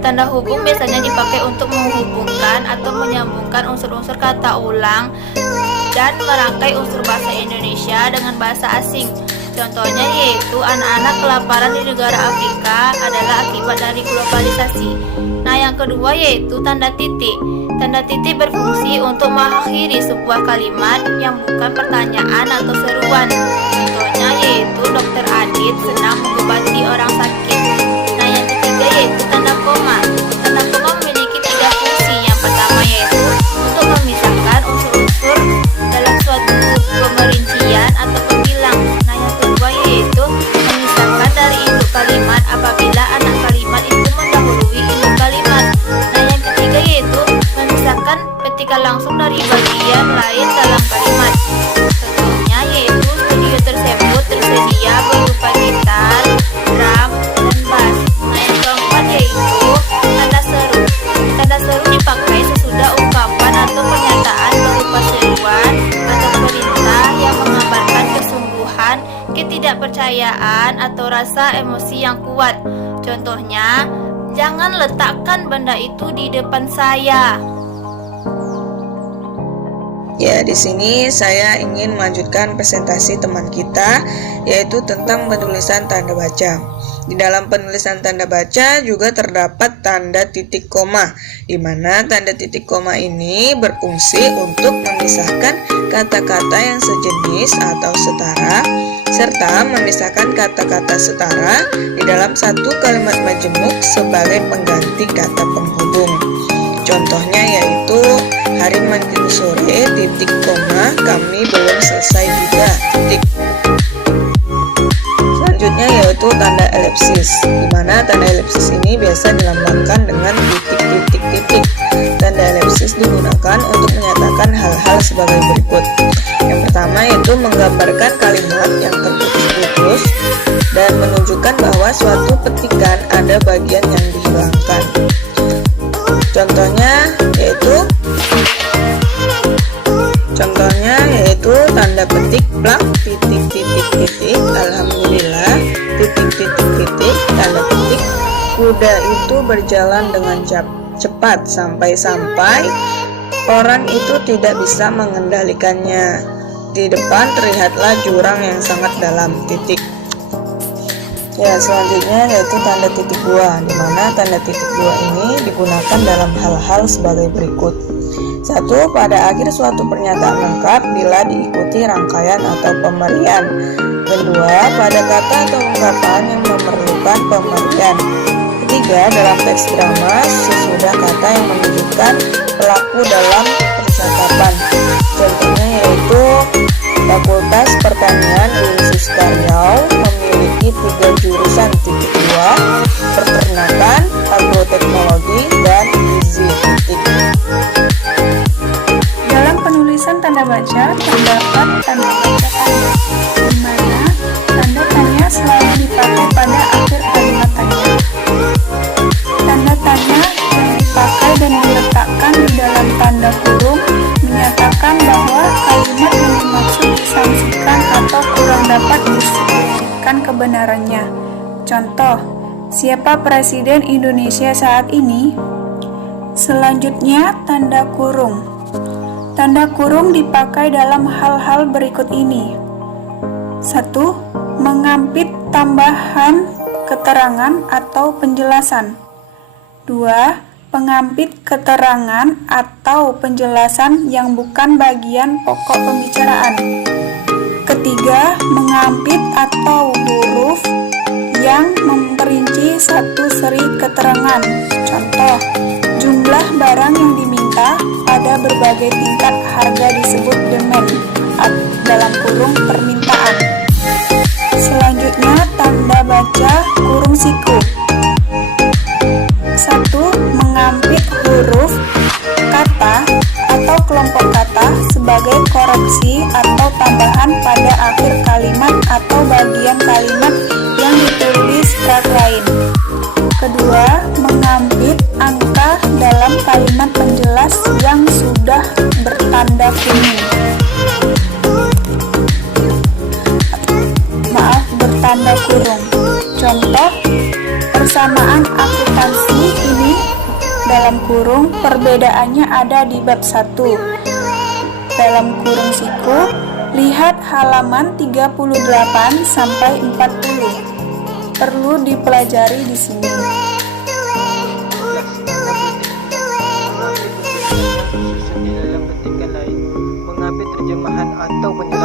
Tanda hubung biasanya dipakai untuk menghubungkan atau menyambungkan unsur-unsur kata ulang dan merangkai unsur bahasa Indonesia dengan bahasa asing. Contohnya yaitu anak-anak kelaparan di negara Afrika adalah akibat dari globalisasi. Nah, yang kedua yaitu tanda titik. Tanda titik berfungsi untuk mengakhiri sebuah kalimat yang bukan pertanyaan atau seruan. Contohnya yaitu Dokter Adit sedang mengobati orang sakit. Nah, yang ketiga yaitu tanda koma. Tanda koma memiliki tiga fungsi. Yang pertama yaitu untuk memisahkan unsur-unsur dalam suatu pemerincian atau pembilang. Nah, yang kedua yaitu memisahkan dari induk kalimat apabila anak kalimat itu mendahului induk kalimat. Nah, yang ketiga yaitu memisahkan petikan langsung dari bagian lain dalam kalimat. Contohnya yaitu studio tersebut tersedia berupa gitar, drum, dan bass. Nah, yang keempat yaitu tanda seru. Tanda seru dipakai sesudah ungkapan atau pernyataan berupa seruan atau perintah yang menggambarkan kesungguhan, ketidakpercayaan, atau rasa emosi yang kuat. Contohnya, jangan letakkan benda itu di depan saya. Ya, di sini saya ingin melanjutkan presentasi teman kita, yaitu tentang penulisan tanda baca. Di dalam penulisan tanda baca juga terdapat tanda titik koma, di mana tanda titik koma ini berfungsi untuk memisahkan kata-kata yang sejenis atau setara, serta memisahkan kata-kata setara di dalam satu kalimat majemuk sebagai pengganti kata penghubung. Contohnya yaitu hari minggu sore titik koma kami belum selesai juga titik. Selanjutnya yaitu tanda elipsis, di mana tanda elipsis ini biasa dilambangkan dengan titik-titik-titik. Tanda elipsis digunakan untuk menyatakan hal-hal sebagai berikut. Yang pertama yaitu menggambarkan kalimat yang terputus-putus dan menunjukkan bahwa suatu petikan ada bagian yang dihilangkan. Contohnya yaitu tanda petik plak titik-titik-titik alhamdulillah titik-titik-titik tanda petik kuda itu berjalan dengan cepat sampai-sampai orang itu tidak bisa mengendalikannya. Di depan terlihatlah jurang yang sangat dalam titik. Ya, selanjutnya yaitu tanda titik dua, di mana tanda titik dua ini digunakan dalam hal-hal sebagai berikut. 1. Pada akhir suatu pernyataan lengkap bila diikuti rangkaian atau pemerian. 2. Pada kata atau ungkapan yang memerlukan pemerian. 3. Dalam teks drama sesudah kata yang menunjukkan pelaku dalam percakapan. Contohnya yaitu Fakultas Pertanian Universitas Riau memiliki 3 jurusan titik 2, peternakan, agroteknologi, dan gizi titik. Dalam penulisan tanda baca terdapat tanda baca tanya, di mana tanda tanya selalu dipakai pada akhir kalimat tanya. Tanda tanya yang dipakai dan diletakkan di dalam tanda kurung menyatakan bahwa kalimat yang dimaksud disangsikan atau kurang dapat disebutkan kebenarannya. Contoh, siapa Presiden Indonesia saat ini? Selanjutnya, tanda kurung. Tanda kurung dipakai dalam hal-hal berikut ini. 1. Mengampit tambahan keterangan atau penjelasan. 2. Pengampit keterangan atau penjelasan yang bukan bagian pokok pembicaraan. Ketiga, mengampit atau huruf yang memperinci satu seri keterangan. Contoh, jumlah barang yang diminta pada berbagai tingkat harga disebut demand dalam kurung permintaan. Selanjutnya, tanda baca kurung siku. 1. Mengampit huruf, kata, atau kelompok kata sebagai koreksi atau tambahan pada akhir kalimat atau bagian kalimat yang ditulis draft lain. Kedua, mengampit angka dalam kalimat penjelas yang sudah bertanda kuning. Bertanda kurung. Contoh, persamaan akuntansi ini dalam kurung perbedaannya ada di bab 1. Dalam kurung siku, lihat halaman 38 sampai 40. Perlu dipelajari di sini. Dalam petikan lain, mengambil terjemahan atau penjelasan